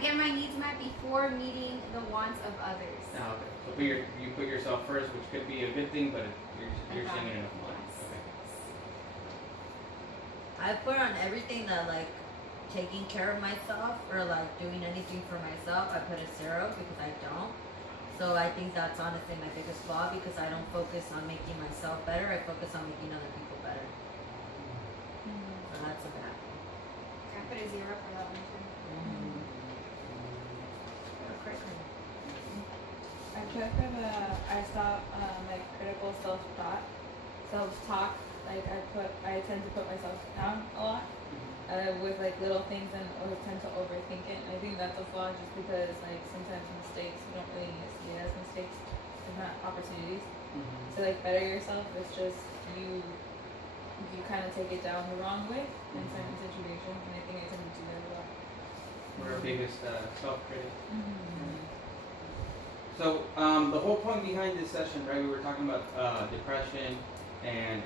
get my needs met before meeting the wants of others. Oh, okay. So you put yourself first, which could be a good thing, but you're seeing it enough money. Yes. Okay. I put on everything that like taking care of myself or like doing anything for myself. I put a 0 because I don't. So I think that's honestly my biggest flaw because I don't focus on making myself better. I focus on making other people better. So that's a bad thing. I put a 0 for that one too. I put for the I stop like critical self-talk. Like I tend to put myself down a lot with like little things and always tend to overthink it. And I think that's a flaw just because like sometimes mistakes you don't really need to see it as mistakes, it's not opportunities to like better yourself. It's just you kind of take it down the wrong way in certain situations, and I think I tend to do that a lot. We're our biggest self-critic. So the whole point behind this session, right? We were talking about depression and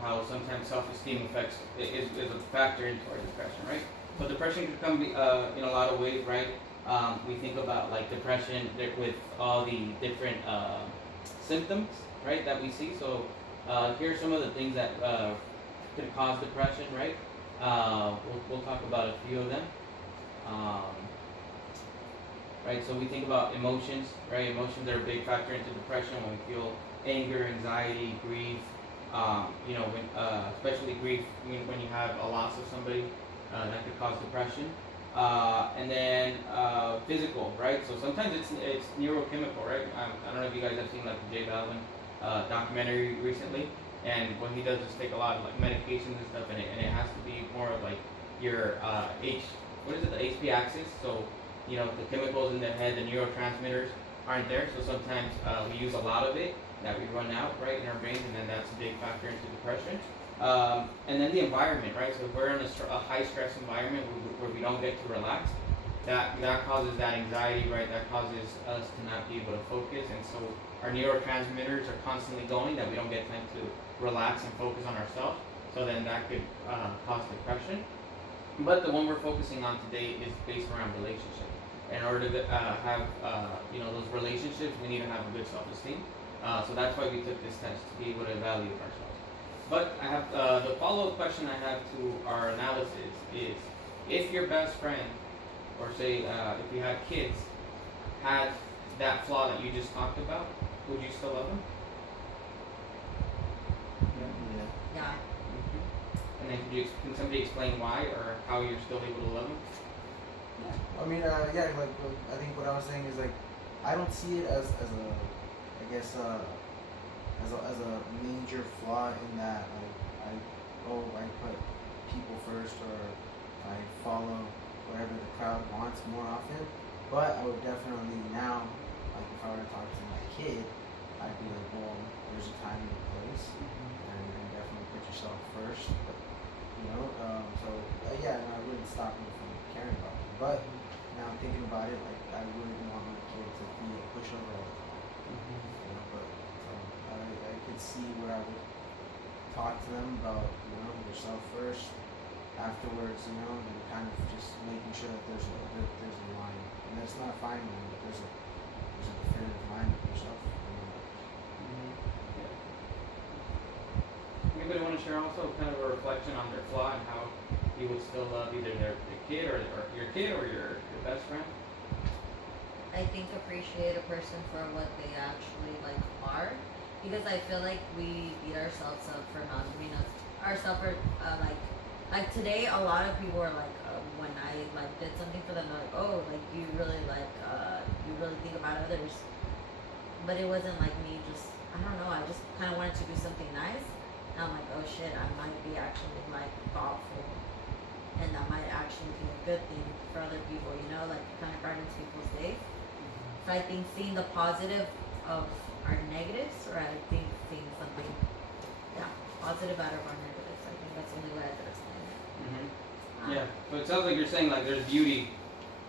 how sometimes self-esteem is a factor into our depression, right? So depression could come in a lot of ways, right? We think about like depression with all the different symptoms, right, that we see. So here are some of the things that could cause depression, right? We'll talk about a few of them. Right, so we think about emotions, right? Emotions are a big factor into depression when we feel anger, anxiety, grief. When especially grief when you have a loss of somebody, that could cause depression. And then physical, right? So sometimes it's neurochemical, right? I don't know if you guys have seen like the J Balvin documentary recently, and what he does is take a lot of like medications and stuff, and it has to be more of like your the HP axis. So the chemicals in the head, the neurotransmitters aren't there. So sometimes we use a lot of it that we run out, right, in our brains, and then that's a big factor into depression. And then the environment, right? So if we're in a high stress environment where we don't get to relax, that causes that anxiety, right? That causes us to not be able to focus, and so our neurotransmitters are constantly going that we don't get time to relax and focus on ourselves. So then that could cause depression. But the one we're focusing on today is based around relationships. In order to have those relationships, we need to have a good self-esteem. So that's why we took this test, to be able to evaluate ourselves. But I have the follow-up question I have to our analysis is, if your best friend, or say if you had kids, had that flaw that you just talked about, would you still love them? Yeah. And then can somebody explain why or how you're still able to love them? I mean, like I think what I was saying is like I don't see it as a I guess as a major flaw in that I put people first, or I follow whatever the crowd wants more often. But I would definitely now, like if I were to talk to my kid, I'd be like, well, there's a time and a place, and definitely put yourself first. Yeah, and I wouldn't stop me from caring about them. But now thinking about it, like I wouldn't want my kid to be a pushover all the time. But I could see where I would talk to them about yourself first. Afterwards, and kind of just making sure that there's a line, and that's not a fine line, but there's a definitive line with yourself. Anybody want to share also kind of a reflection on their flaw and how you would still love either their kid or your best friend? I think appreciate a person for what they actually like are, because I feel like we beat ourselves up for not being ourselves for like today a lot of people were like when I like did something for them, they're like, oh, like you really think about others, but it wasn't like me just, I don't know, I just kind of wanted to do something nice, and I'm like, oh shit, I might be actually like thoughtful, and that might actually be a good thing for other people, like it kind of brightens people's day. So I think seeing the positive of our negatives, or I think seeing something, positive out of our negatives. I think that's the only way I could explain it. Yeah. So it sounds like you're saying like there's beauty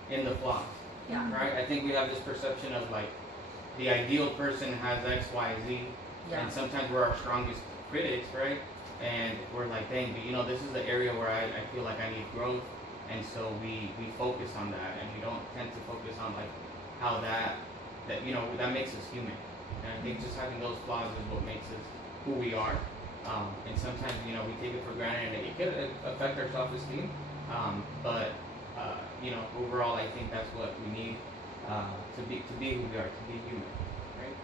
in the flaws. Yeah. Right. I think we have this perception of like the ideal person has X, Y, Z, and sometimes we're our strongest critics, right? And we're like, dang, but this is the area where I feel like I need growth. And so we focus on that, and we don't tend how that you know that makes us human. And I think just having those flaws is what makes us who we are. And sometimes you know we take it for granted and it could affect our self-esteem. But you know overall I think that's what we need to be who we are, to be human.